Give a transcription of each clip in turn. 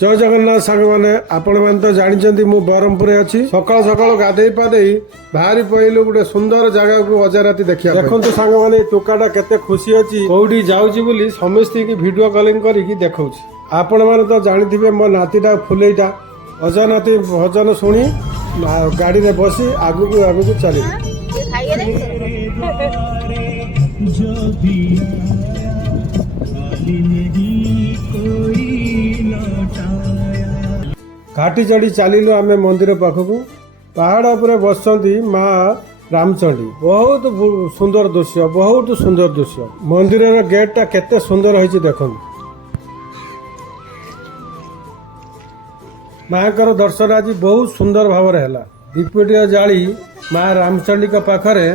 जय जगन्नाथ सांग मैंने आपण मैंने तो जानते मु ब्रह्मपुर अच्छी सकाल सकाल गाधे पाधे बाहरी पहलू गोटे सुंदर जगह को अजाराती देखिए देखो सांग मैंने टोकाटा केते खुशी अच्छी कौटी जाऊँगी बोली समस्त की वीडियो कॉलिंग करके देखा आपण मैंने तो जानते मो नातीटा फुलेटा अजानाती भजन शुणी गाड़ी में बसी आगू आगू चली घाटी चढ़ी चलिलु आम मंदिर पाखक पहाड़ उपर बसती माँ रामचंडी बहुत सुंदर दृश्य बहुत सुंदर दृश्य मंदिर गेट टा केते सुंदर होइछि देखो माँ कर दर्शन आज बहुत सुंदर भाव है दीपटिया जाली माँ रामचंडी पाखरे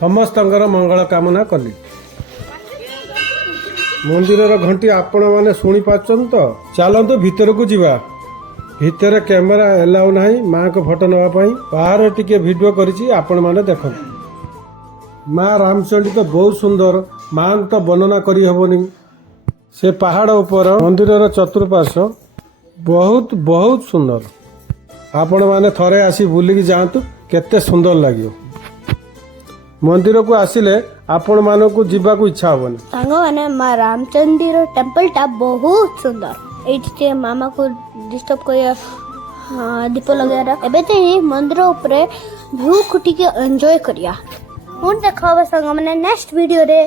समस्त मंगल कामना कली मंदिर घंटी आपण मैंने शुणी पार्छन तो चलतु भीतर को जीवा भितर कैमेरा एलाउ नहीं माँ को फोटो नापी बाहर टिके वीडियो करिछि आपण माने देखो माँ रामचंडी तो बहुत सुंदर माँ तो वर्णना करी हबनी से पहाड़ ऊपर मंदिर चतुर्पार्श्व बहुत बहुत सुंदर आपण माने थरे आसी बुलिकी जातु केते सुंदर लगे मंदिर को आसिले आपण मानक जीवा को इच्छा हबनी सांग माने माँ रामचंडी रो टेम्पल टा बहुत सुंदर एठी मामा को डिस्टर्ब कर दीप लगे एबे तो मंदिर उपरे व्यू को टिके एंजॉय करिया। देखा सांग मैंने नेक्स्ट वीडियो रे।